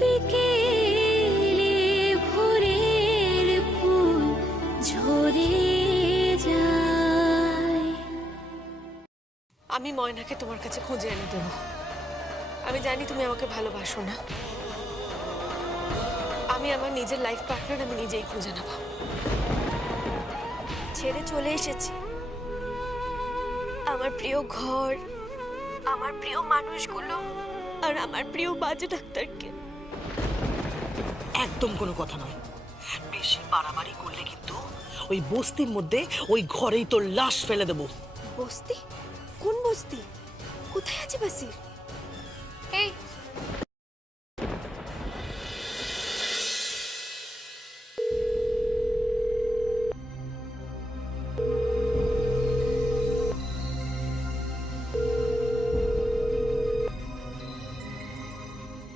বিকেলে ভোরের ফুল ঝরে যায়। আমি ময়নাকে তোমার কাছে খুঁজে এনে দেবো। আমি জানি তুমি আমাকে ভালোবাসো না। আমি আমার নিজের লাইফ পার্টনার আমি নিজেই খুঁজে নেব। ছেড়ে চলে এসেছি আমার প্রিয় ঘর, আমার প্রিয় মানুষগুলো, আর আমার প্রিয় বাজে ডাক্তারকে। একদম কোনো কথা নয়, বেশি বাড়াবাড়ি করলে কিন্তু ওই বস্তির মধ্যে ওই ঘরেই তোর লাশ ফেলে দেবো। বস্তি? কোন বস্তি? কোথায় আছে বাসির? এই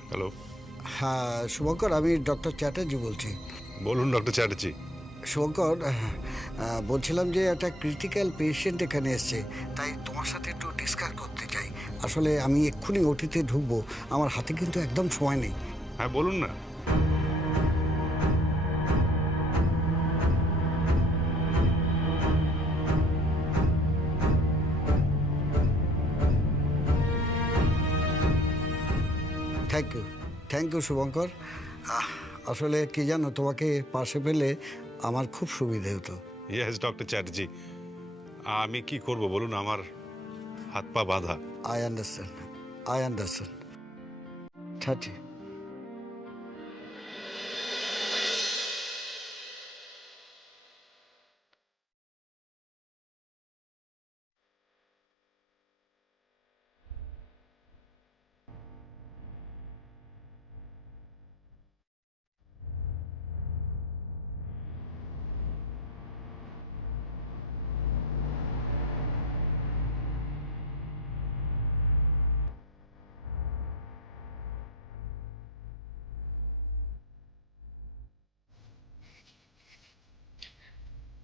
হ্যালো। হ্যাঁ শুভঙ্কর, আমি ডক্টর চ্যাটার্জি বলছি। বলুন ডক্টর চ্যাটার্জি। শুভঙ্কর, বলছিলাম যে একটা ক্রিটিক্যাল পেশেন্ট এখানে এসছে, তাই তোমার সাথে একটু ডিসকাস করতে চাই। আসলে আমি এক্ষুনি ওটিতে ঢুকবো, আমার হাতে কিন্তু একদম সময় নেই। হ্যাঁ বলুন না। Thank you Shubhankar. আসলে কি জানো, তোমাকে পাশে পেলে আমার খুব সুবিধে হতো। ইয়েস ডক্টর চ্যাটার্জি, আমি কি করব বলুন, আমার হাত পা বাঁধা। I understand. ঠাটি।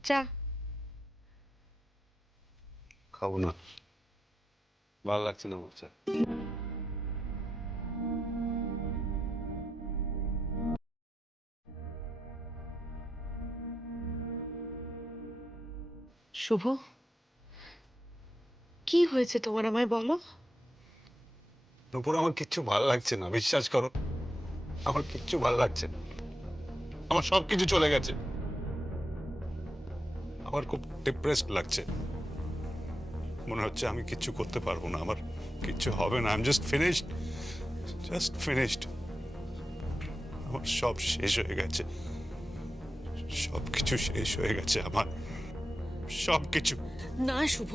চা খাবো না, ভালো লাগছে না আমার চা। শুভ, কি হয়েছে তোমার, আমায় বলো। দুপুর আমার কিচ্ছু ভালো লাগছে না, বিশ্বাস করো, আমার কিচ্ছু ভালো লাগছে না। আমার সব কিছু চলে গেছে, আমার খুব ডিপ্রেসড লাগছে। মনে হচ্ছে আমি কিচ্ছু করতে পারবো না, আমার কিচ্ছু হবে না। I am just finished. আমার সব শেষ হয়ে গেছে, সব কিছু শেষ হয়ে গেছে আমার, সব কিছু। না শুভ,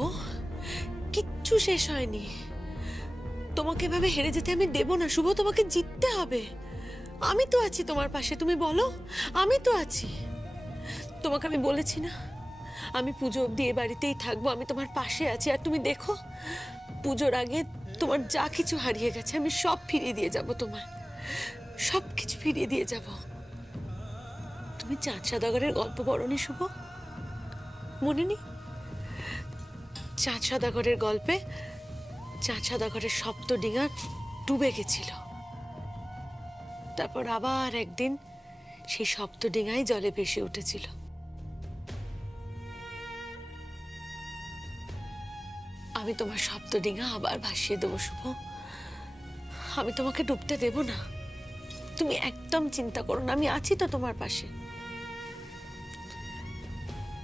কিচ্ছু শেষ হয়নি। তোমাকে এভাবে হেরে যেতে আমি দেব না শুভ, তোমাকে জিততে হবে। আমি তো আছি তোমার পাশে, তুমি বলো, আমি তো আছি। তোমাকে আমি বলেছি না, আমি পুজো অবধি এ বাড়িতেই থাকবো, আমি তোমার পাশে আছি। আর তুমি দেখো, পুজোর আগে তোমার যা কিছু হারিয়ে গেছে আমি সব ফিরিয়ে দিয়ে যাব, তোমার সব কিছু ফিরিয়ে দিয়ে যাব। তুমি চাঁদ সওদাগরের গল্প পড়োনি শুভ? মনে নেই? চাঁদ সওদাগরের গল্পে চাঁদ সওদাগরের সপ্তডিঙা ডুবে গেছিল, তারপর আবার একদিন সেই সপ্তডিঙাই জলে ভেসে উঠেছিল। আমি তোমার সপ্তডিঙা আবার ভাসিয়ে দেবো শুভ, আমি তোমাকে ডুবতে দেব না। তুমি একদম চিন্তা করো না, আমি আছি তো তোমার পাশে।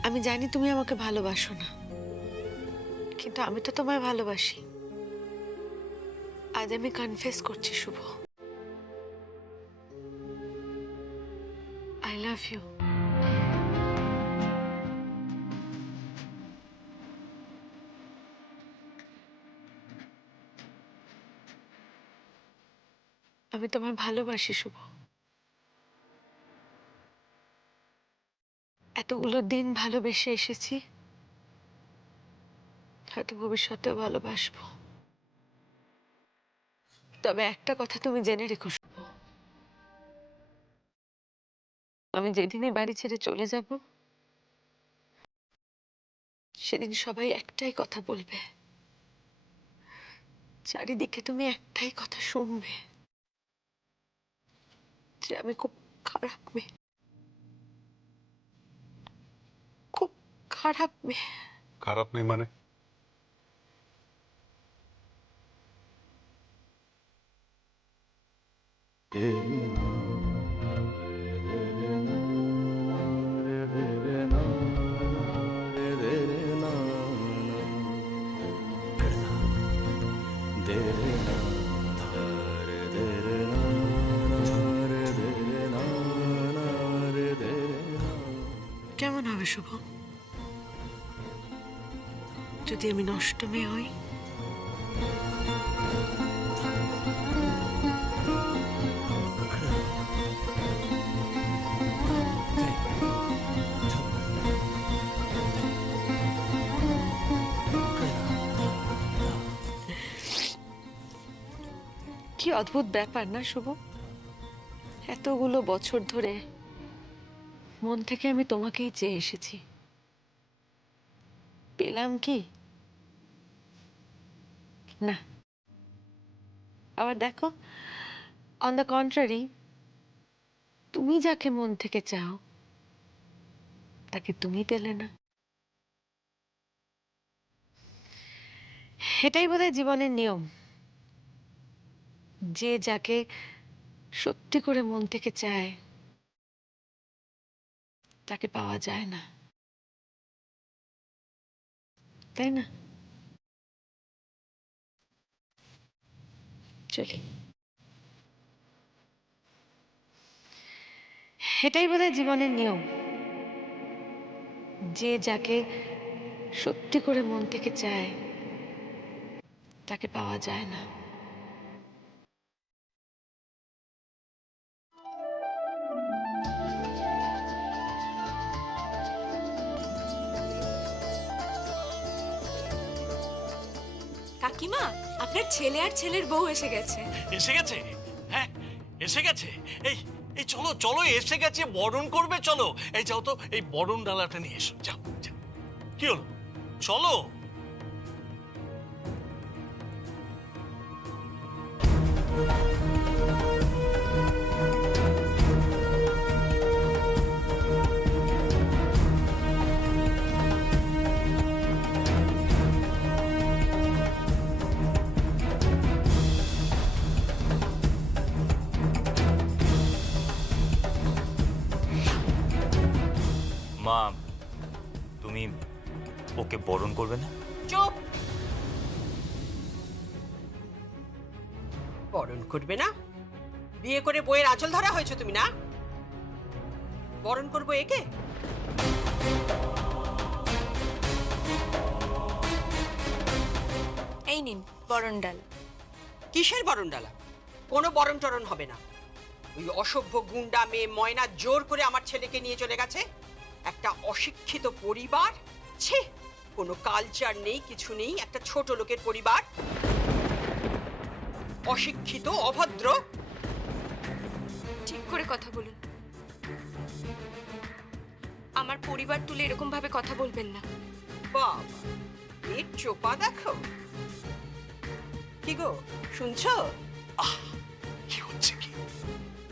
আমি জানি তুমি আমাকে ভালোবাসো না, কিন্তু আমি তো তোমায় ভালোবাসি। আজ আমি কনফেস করছি শুভ, আই লাভ ইউ। আমি তোমায় ভালোবাসি শুভ। এতগুলো দিন ভালোবেসে এসেছি, হয়তো ভবিষ্যতেও ভালোবাসবো। তবে একটা কথা তুমি জেনে রেখো শুভ, আমি যেদিনই বাড়ি ছেড়ে চলে যাব সেদিন সবাই একটাই কথা বলবে, চারিদিকে তুমি একটাই কথা শুনবে, যে আমি খুব খারাপ মেয়ে, খুব খারাপ মেয়ে। খারাপ নেই মানে? কেমন হবে শুভ যদি আমি নষ্ট মেয়ে হই? কি অদ্ভুত ব্যাপার না শুভ, এতগুলো বছর ধরে মন থেকে আমি তোমাকেই চেয়ে এসেছি, পেলাম কি না? আবার দেখো, অন দ্য কন্ট্রারি, তুমি যাকে মন থেকে চাও তাকে তুমি পেলে না। এটাই বোধহয় জীবনের নিয়ম, যে যাকে সত্যি করে মন থেকে চায় তাকে পাওয়া যায় না, তাই না? চলি। এটাই বোধহয় জীবনের নিয়ম, যে যাকে সত্যি করে মন থেকে চায় তাকে পাওয়া যায় না। কাকিমা, আপনার ছেলে আর ছেলের বউ এসে গেছে। এসে গেছে? হ্যাঁ, এসে গেছে। এই এই চলো চলো, এসে গেছে, বরণ করবে, চলো। এই যাও তো, এই বরণ ডালাটা নিয়ে এসো, যাও যাও। কি হলো, চলো। মা, তুমি ওকে বরণ করবে না? চুপ! বরণ করবে না? বিয়ে করে বইয়ের আঁচল ধরা হয়েছে তুমি, না? বরণ করবো একে? এই নিন বরণ ডাল। কিসের বরণ ডালা? কোনো বরণ টরণ হবে না। ওই অসভ্য গুন্ডা মেয়ে ময়না জোর করে আমার ছেলেকে নিয়ে চলে গেছে। একটা অশিক্ষিত পরিবার, ছি, কোনো কালচার নেই, কিছু নেই, একটা ছোট লোকের পরিবার, অশিক্ষিত, অভদ্র। ঠিক করে কথা বলুন, আমার পরিবার তুলে এরকম ভাবে কথা বলবেন না। বাবা, এর চোপা দেখো। কি গো, শুনছো? কি হচ্ছে কি?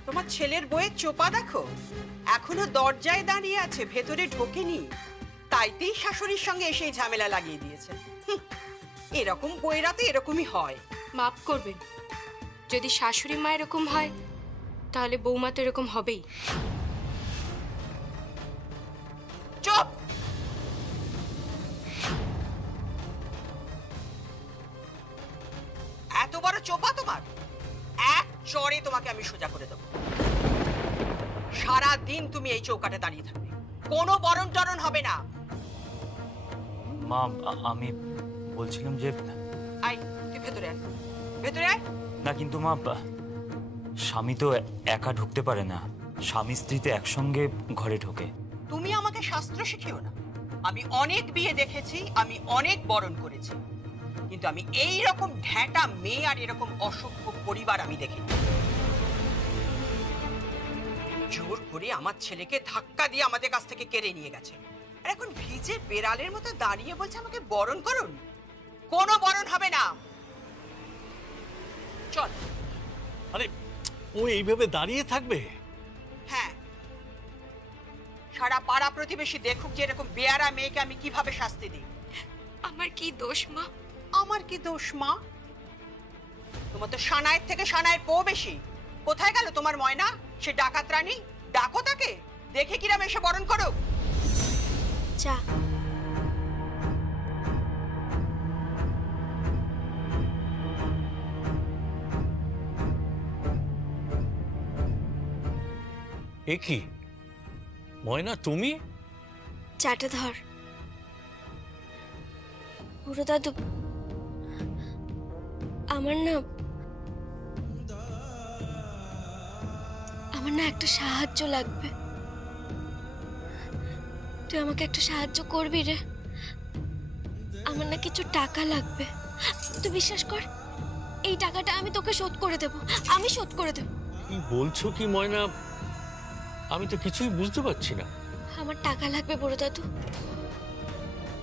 তোমার ছেলের বইয়ের চোপা দেখো, এখনো দরজায় দাঁড়িয়ে আছে, ভেতরে ঢোকেনি। তাইতেই শাশুড়ির সঙ্গে এসে ঝামেলা লাগিয়ে দিয়েছে। এরকম বইয়েরা তো এরকমই হয়। মাফ করবেন, যদি শাশুড়ি মা এরকম হয় তাহলে বৌমা তো এরকম হবেই। চুপ! এত বড় চোপা তোমার? এক চড়ে তোমাকে আমি সোজা করে দেবো। সারা দিন তুমি এই চৌকাটে দাঁড়িয়ে থাকবে, কোনো বরণ টরণ হবে না। মা, আমি বলছিলাম যে আয়, তুই ভেতরে আয়, ভেতরে আয়। না, কিন্তু মা, স্বামী তো একা ঢুকতে পারে না, স্বামী স্ত্রী তো একসঙ্গে ঘরে ঢোকে। তুমি আমাকে শাস্ত্র শিখিও না। আমি অনেক বিয়ে দেখেছি, আমি অনেক বরণ করেছি, কিন্তু আমি এই রকম ঢ্যাঁটা মেয়ে আর এরকম অসভ্য পরিবার আমি দেখিনি। জোর করে আমার ছেলেকে ধাক্কা দিয়ে আমাদের কাছ থেকে কেড়ে নিয়ে গেছে, আর এখন ভিজে বেড়ালের মতো দাঁড়িয়ে বলছে আমাকে বরণ করুন। কোনো বরণ হবে না। চল। আরে, ও এইভাবে দাঁড়িয়ে থাকবে? প্রতিবেশী দেখুক যে এরকম বেয়ারা মেয়েকে আমি কিভাবে শাস্তি দিই। আমার কি দোষ মা? আমার কি দোষ মা? তোমার তো সানায়ের থেকে সানায়ের পো বেশি। কোথায় গেল তোমার ময়না? সে ডাকাত রানী, ডাকো তাকে, দেখে কিরাম এসে বরণ করো। চা। এ কি ময়না, তুমি? চাটা ধর। বুড়ো দাদু, আমার না একটা সাহায্য লাগবে। তুই আমাকে একটা সাহায্য করবি রে? আমার না কিছু টাকা লাগবে। তুই বিশ্বাস কর, এই টাকাটা আমি তোকে শোধ করে দেব। আমি শোধ করে দেব। কি বলছো কি ময়না? আমি তো কিছুই বুঝতে পারছি না। আমার টাকা লাগবে বুড়ো দাদু।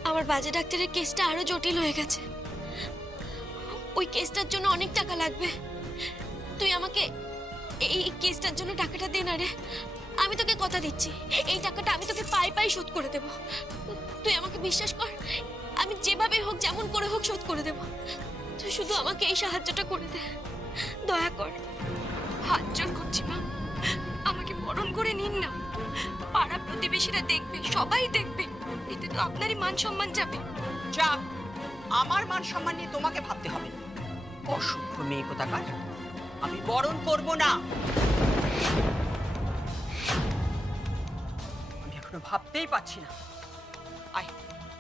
আমার বাজে ডাক্তারের কেসটা আরো জটিল হয়ে গেছে। ওই কেসটার জন্য অনেক টাকা লাগবে। তুই আমাকে এই কেসটার জন্য টাকাটা দে না রে। আমি তোকে কথা দিচ্ছি, এই টাকাটা আমি তোকে পাই শোধ করে দেব। তুই আমাকে বিশ্বাস কর, আমি যেভাবে হোক যেমন করে হোক শোধ করে দেব। তুই শুধু আমাকে এই সাহায্যটা করে দে, দয়া কর। হাত জোর করছি মা, আমাকে বরণ করে নিন না। পাড়া প্রতিবেশীরা দেখবে, সবাই দেখবে। এতে তো আপনারই মান সম্মান যাবে। যা, আমার মান সম্মান নিয়ে তোমাকে ভাবতে হবে না। অসভ্য মেয়ে কোথাকার। আমি বরণ করব না। আমি এখনো ভাবতেই পারছি না। আয়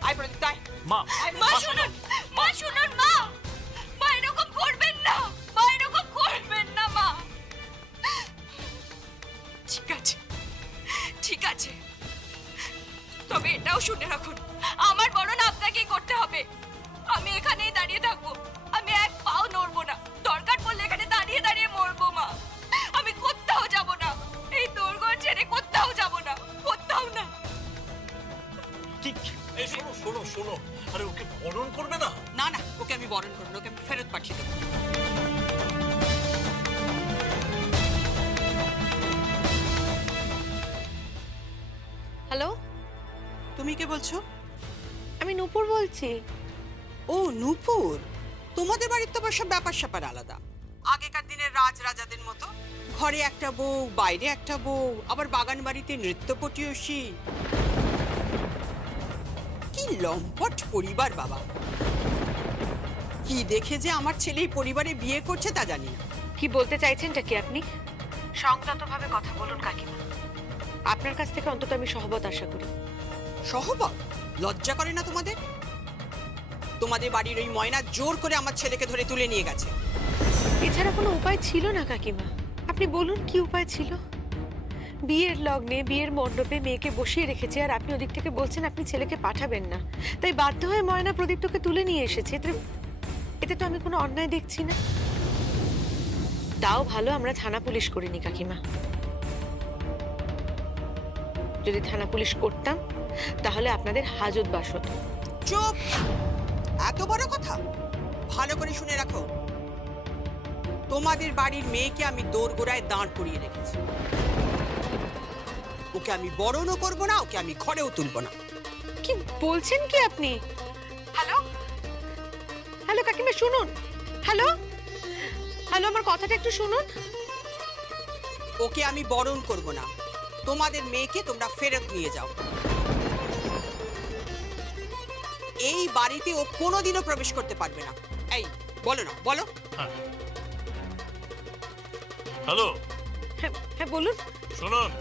আয় প্রদীপ, আয়। মা, আয়, মা শুনুন, মা শুনুন, মা মা এরকম করবেন না, মা এরকম করবেন না মা। ঠিক আছে, ঠিক আছে, তবে এটাও শুনে রাখুন, আমার বরণ আপনাকেই করতে হবে। আমি এখানেই দাঁড়িয়ে থাকবো, আমি এক পাও নড়বো না। দরকার পড়লে এখানে দাঁড়িয়ে দাঁড়িয়ে মরবো মা। আমি কোথাও যাব না, এই দোরগোড় ছেড়ে কোথাও যাব না, কোথাও না। ঠিক। এই শোনো শোনো শোনো, আরে ওকে বরণ করবে না? না না, ওকে আমি বরণ করবো না, ওকে আমি ফেরত পাঠিয়ে দেবো। হ্যালো, তুমি কে বলছো? আমি নূপুর বলছি। ও নূপুর, তোমাদের বাড়ির তো সব ব্যাপার স্যাপার আলাদা। আগেকার দিনের রাজাদের মতো ঘরে একটা বউ, বাইরে একটা বউ, আবার বাগান বাড়িতে নৃত্যপটীয়সী। কি লম্পট পরিবার বাবা! কি দেখে যে আমার ছেলে এই পরিবারে বিয়ে করছে তা জানি না। কি বলতে চাইছেনটা কি আপনি? সংযতভাবে কথা বলুন কাকিমা। আপনার কাছ থেকে অন্তত আমি সহবত আশা করি। সহবত? লজ্জা করে না তোমাদের? তোমাদের বাড়ির ওই ময়না জোর করে আমার ছেলেকে ধরে তুলে নিয়ে গেছে। এছাড়া কোনো উপায় ছিল না কাকিমা। আপনি বলুন কি উপায় ছিল? বিয়ের লগ্নে, বিয়ের মণ্ডপে মেয়েকে বসিয়ে রেখেছে, আর আপনি ওদিক থেকে বলছেন আপনি ছেলেকে পাঠাবেন না। তাই বাধ্য হয়ে ময়না প্রদীপ্তকে তুলে নিয়ে এসেছে। এতে তো আমি কোনো অন্যায় দেখছি না। তাও ভালো আমরা থানা পুলিশ করিনি কাকিমা। যদি থানা পুলিশ করতাম তাহলে আপনাদের হাজত বাস হতো। চুপ! এত বড় কথা? ভালো করে শুনে রাখো, তোমাদের বাড়ির মেয়েকে আমি দোরগোড়ায় দাঁড় করিয়ে রেখেছি। ওকে আমি বরণও করবো না, ওকে আমি ঘরেও তুলবো না। কি বলছেন কি আপনি? হ্যালো হ্যালো কাকিমা শুনুন। হ্যালো হ্যালো, আমার কথাটা একটু শুনুন। ওকে আমি বরণ করব না, তোমাদের মেয়েকে তোমরা ফেরত নিয়ে যাও। এই বাড়িতে ও কোনোদিনও প্রবেশ করতে পারবে না। এই বলো না, বলো। হ্যালো, হ্যাঁ হ্যাঁ বলুন। শুনুন,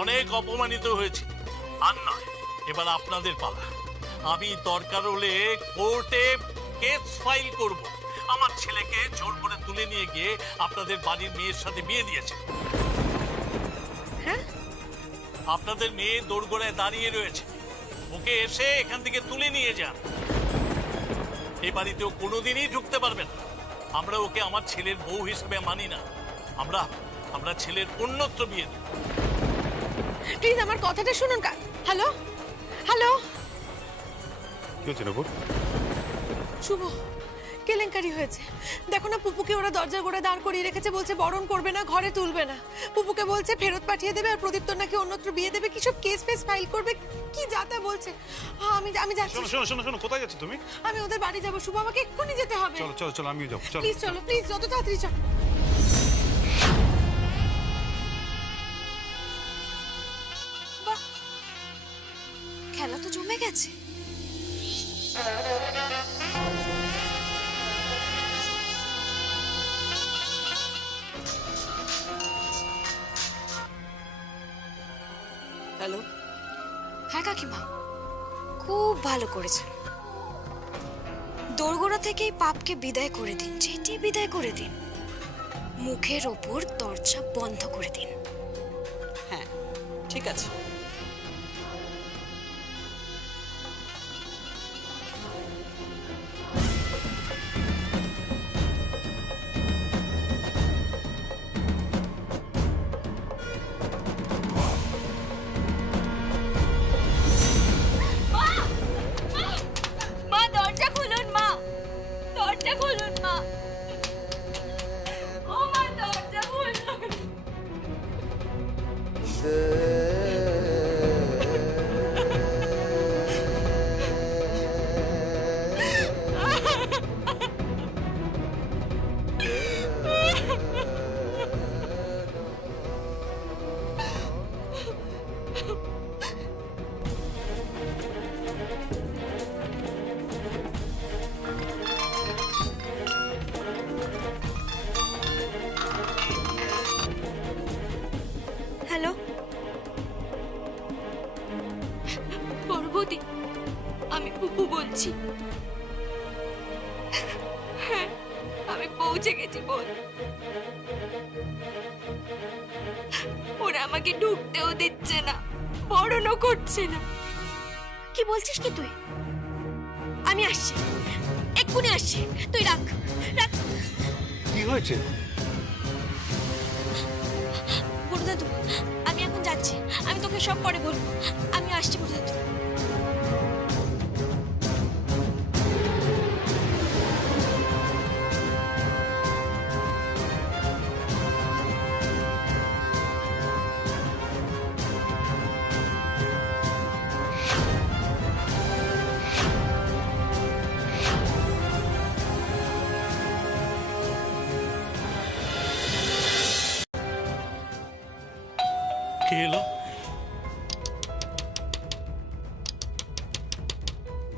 অনেক অপমানিত হয়েছে, আর নয়, এবার আপনাদের পালা। আমি দরকার হলে কোর্টে কেস ফাইল করব। আমার ছেলেকে জোর করে তুলে নিয়ে গিয়ে আপনাদের বাড়ির মেয়ের সাথে বিয়ে দিয়েছে। হ্যাঁ, আপনাদের মেয়ে দোরগোড়ায় দাঁড়িয়ে রয়েছে, ওকে এসে এখান থেকে তুলে নিয়ে যান। এই বাড়িতে ও কোনোদিনই ঢুকতে পারবে না। আমরা ওকে আমার ছেলের বউ হিসেবে মানি না। আমরা ছেলের অন্যত্র বিয়ে দেব। প্লিজ আমার কথাটা শুনুন। হ্যালো হ্যালো, কি হচ্ছে নূপুর? শুভ কেলেঙ্কারি হয়েছে। দেখো না, পুপুকে ওরা দরজার গোড়ায় দাঁড় করিয়ে রেখেছে, বলছে বরণ করবে না, ঘরে তুলবে না। পুপুকে বলছে ফেরত পাঠিয়ে দেবে, আর প্রদীপ্তর নাকি অন্যত্র বিয়ে দেবে, কি সব কেস ফেস ফাইল করবে, কি যাতা বলছে। আমি যাচ্ছি। শোনো শোনো শোনো শোনো, কোথায় যাচ্ছ তুমি? আমি ওদের বাড়ি যাবো শুভ, আমাকে এক্ষুনি যেতে হবে। চলো চলো চলো, আমিও যাবো, চলো। প্লিজ চলো, প্লিজ যত তাড়াতাড়ি চলো। বাহ, খেলা তো জমে গেছে। হ্যালো, হ্যাঁ কাকিমা, খুব ভালো করেছেন। দোরগোড়া থেকেই পাপকে বিদায় করে দিন, যেটি বিদায় করে দিন। মুখের ওপর দরজা বন্ধ করে দিন। হ্যাঁ ঠিক আছে। মা দরজা খুলুন, মা দরজা খুলুন, মা ও মা দরজা খুলুন। হ্যালো, বড় বৌদি, আমি পুপু বলছি। হ্যাঁ, আমি পৌঁছে গেছি বোন। ওরা আমাকে ঢুকতেও দিচ্ছে না, বরণও করছে না। কি বলছিস কি তুই? আমি আসছি, এক্ষুনি আসছি, তুই রাখ রাখ। কি হয়েছে? বড় দাদু, আমি এখন যাচ্ছি, আমি তোকে সব পরে বলবো। আমি আসছি বড় দাদু। কে এলো?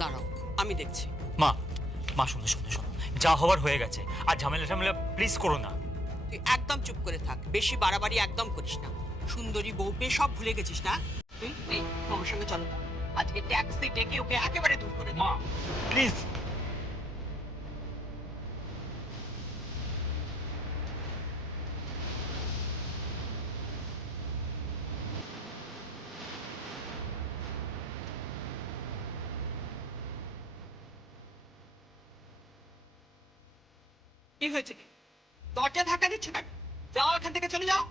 দাঁড়াও, আমি দেখছি। মা, মা শোনো শোনো শোনো, যা হওয়ার হয়ে গেছে, আর ঝামেলা ঝামেলা প্লিজ করো না। তুই একদম চুপ করে থাক, বেশি বাড়াবাড়ি একদম করিস না। সুন্দরী বউ পেয়ে সব ভুলে গেছিস না তুই? এই আমার সঙ্গে চলো, আজকে ট্যাক্সি ডেকে ওকে একেবারে দূর করে দে। মা প্লিজ। কি হয়েছে? দরজা ধাক্কা দিচ্ছে না, যাও এখান থেকে, চলে যাও।